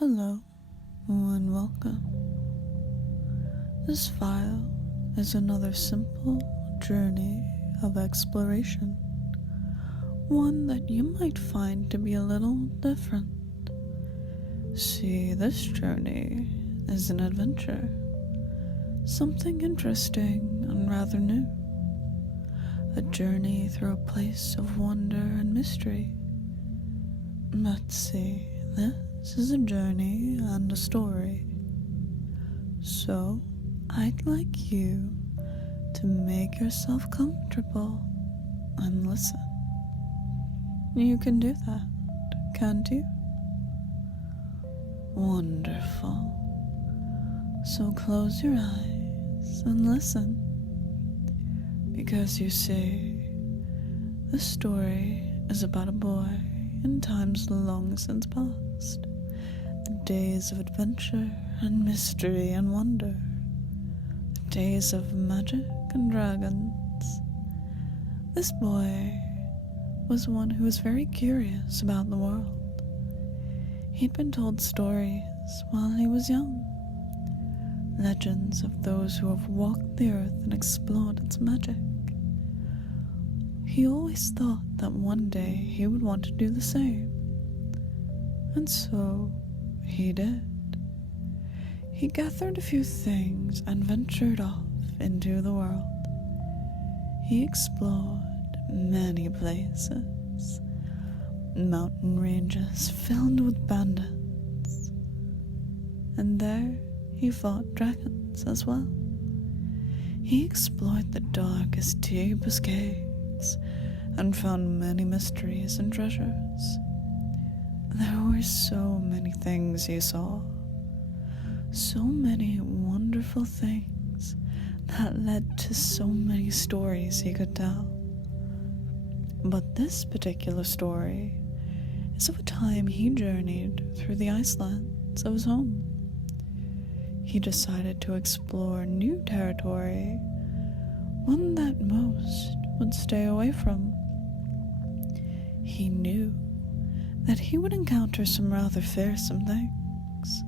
Hello and welcome. This file is another simple journey of exploration, one that you might find to be a little different. See, this journey is an adventure, something interesting and rather new, a journey through a place of wonder and mystery. But see, this is a journey and a story. So, I'd like you to make yourself comfortable and listen. You can do that, can't you? Wonderful. So close your eyes and listen. Because you see, this story is about a boy in times long since past. The days of adventure and mystery and wonder. The days of magic and dragons. This boy was one who was very curious about the world. He'd been told stories while he was young. Legends of those who have walked the earth and explored its magic. He always thought that one day he would want to do the same. And so he did. He gathered a few things and ventured off into the world. He explored many places, mountain ranges filled with bandits, and there he fought dragons as well. He explored the darkest, deepest caves and found many mysteries and treasures. There were so many things he saw, so many wonderful things that led to so many stories he could tell. But this particular story is of a time he journeyed through the icelands of his home. He decided to explore new territory, one that most would stay away from. He knew that he would encounter some rather fearsome things,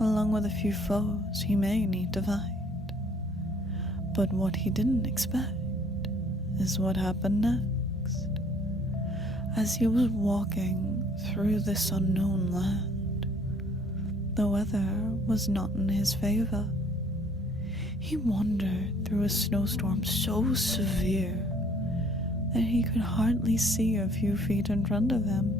along with a few foes he may need to fight. But what he didn't expect is what happened next. As he was walking through this unknown land, the weather was not in his favor. He wandered through a snowstorm so severe that he could hardly see a few feet in front of him,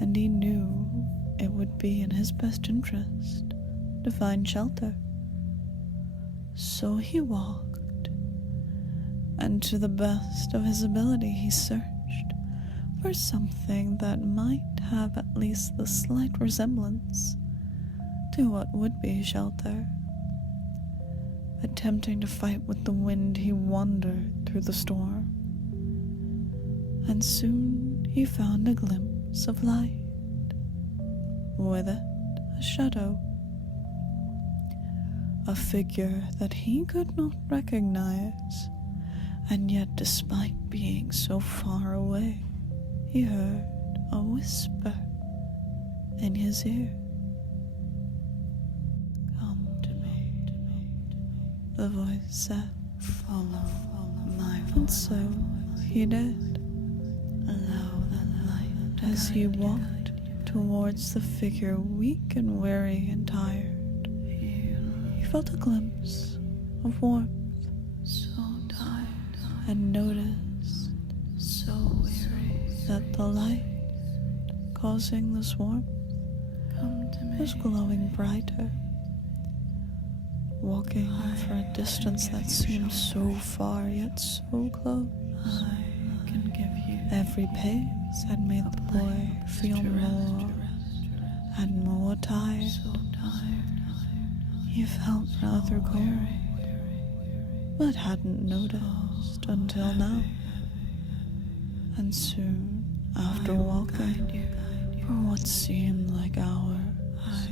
and he knew it would be in his best interest to find shelter. So he walked, and to the best of his ability he searched for something that might have at least the slight resemblance to what would be shelter. Attempting to fight with the wind, he wandered through the storm, and soon he found a glimpse of light. With it, a shadow. A figure that he could not recognize, and yet despite being so far away, he heard a whisper in his ear. "Come to me," the voice said. "Follow my voice." And so he did. Allow that light as he walked towards the figure, weak and weary and tired. He felt a glimpse of warmth, so tired, and noticed, so weary, that the light causing this warmth was glowing brighter. Walking for a distance that seemed so far yet so close, every pace had made the boy feel more and more tired. He felt rather cold, but hadn't noticed until now. And soon, after walking for what seemed like hours,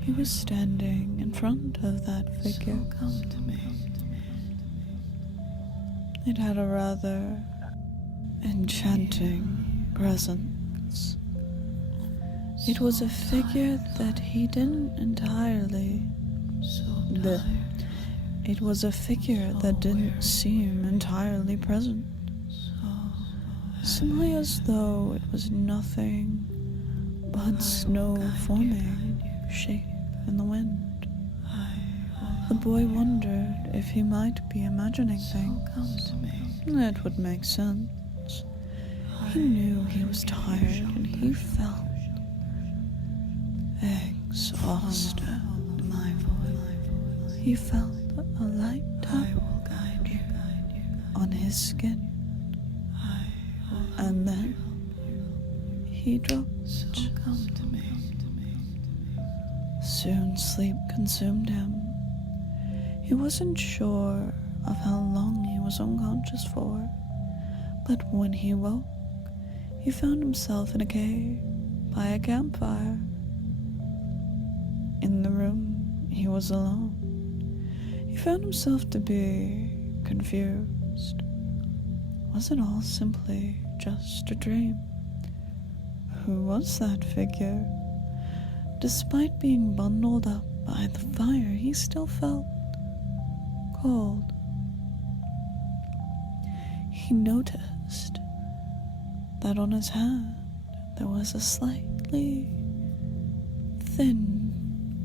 he was standing in front of that figure. It had a rather enchanting presence. It was a figure that he didn't entirely... It was a figure that didn't seem entirely present. Simply as though it was nothing but snow forming shape in the wind. The boy wondered if he might be imagining things. It would make sense. He knew he was tired and he felt exhausted. He felt a light tap on his skin, and then he dropped. Soon sleep consumed him. He wasn't sure of how long he was unconscious for, but when he woke, he found himself in a cave by a campfire. In the room, he was alone. He found himself to be confused. Was it all simply just a dream? Who was that figure? Despite being bundled up by the fire, he still felt cold. He noticed that on his hand there was a slightly thin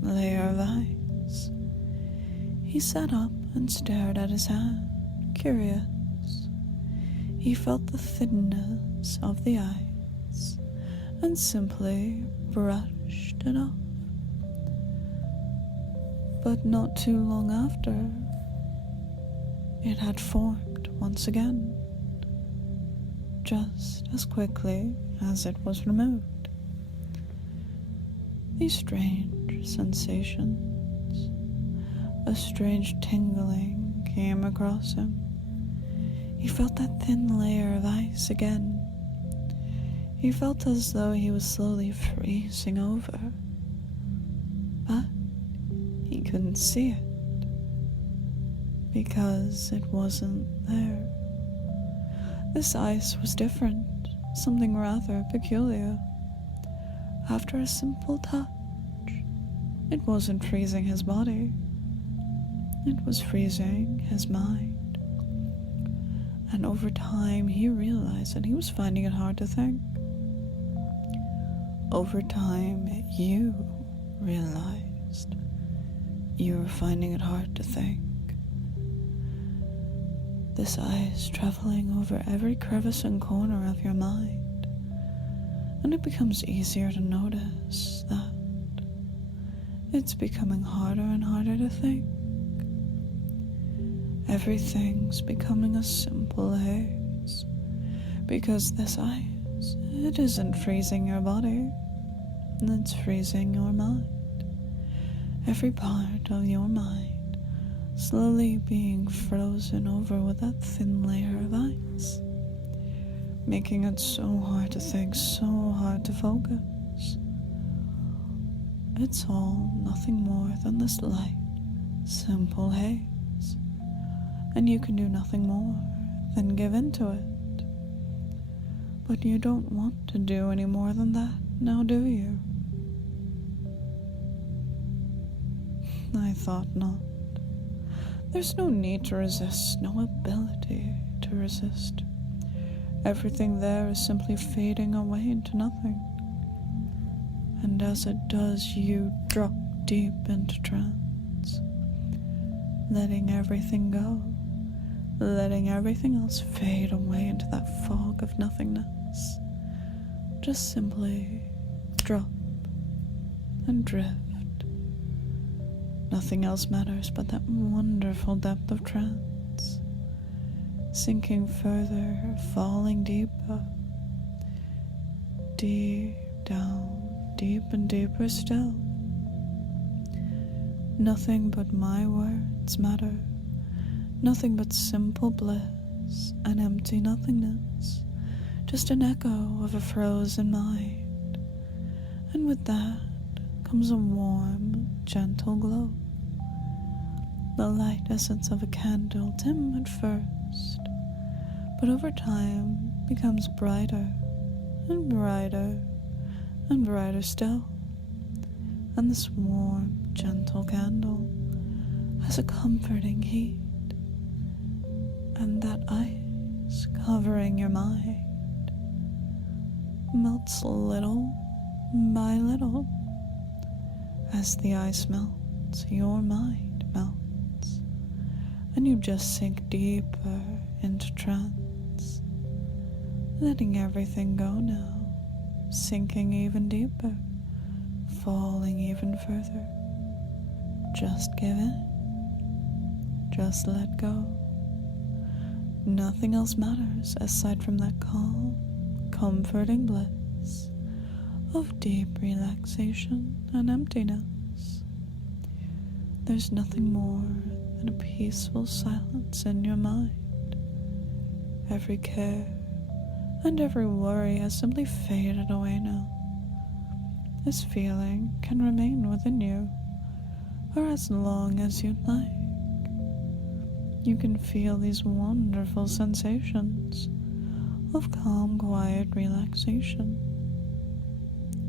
layer of ice. He sat up and stared at his hand, curious. He felt the thinness of the ice and simply brushed it off. But not too long after, it had formed once again, just as quickly as it was removed. These strange sensations, a strange tingling came across him. He felt that thin layer of ice again. He felt as though he was slowly freezing over, but he couldn't see it because it wasn't there. This ice was different, something rather peculiar. After a simple touch, it wasn't freezing his body, it was freezing his mind. And over time, he realized that he was finding it hard to think. Over time, you realized you were finding it hard to think. This ice traveling over every crevice and corner of your mind, and it becomes easier to notice that it's becoming harder and harder to think. Everything's becoming a simple haze, because this ice, it isn't freezing your body, it's freezing your mind. Every part of your mind slowly being frozen over with that thin layer of ice, making it so hard to think, so hard to focus. It's all nothing more than this light, simple haze. And you can do nothing more than give in to it. But you don't want to do any more than that, now do you? I thought not. There's no need to resist, no ability to resist. Everything there is simply fading away into nothing. And as it does, you drop deep into trance, letting everything go. Letting everything else fade away into that fog of nothingness. Just simply drop and drift. Nothing else matters but that wonderful depth of trance. Sinking further, falling deeper. Deep down, deep and deeper still. Nothing but my words matter. Nothing but simple bliss and empty nothingness, just an echo of a frozen mind. And with that comes a warm, gentle glow. The light essence of a candle, dim at first, but over time becomes brighter and brighter and brighter still. And this warm, gentle candle has a comforting heat, and that ice covering your mind melts little by little. As the ice melts, your mind melts, and you just sink deeper into trance, letting everything go now, sinking even deeper, falling even further. Just give in, just let go. Nothing else matters aside from that calm, comforting bliss of deep relaxation and emptiness. There's nothing more than a peaceful silence in your mind. Every care and every worry has simply faded away now. This feeling can remain within you for as long as you'd like. You can feel these wonderful sensations of calm, quiet relaxation,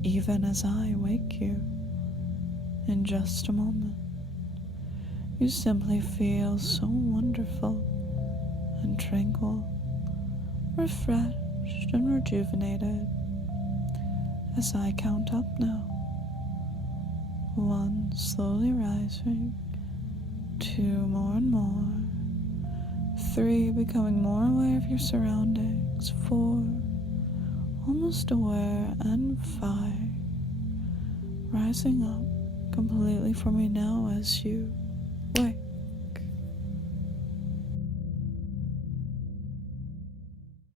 even as I wake you in just a moment. You simply feel so wonderful and tranquil, refreshed and rejuvenated. As I count up now, 1 slowly rising, 2 more and more, 3 becoming more aware of your surroundings, 4 almost aware, and 5 rising up completely for me now as you wake.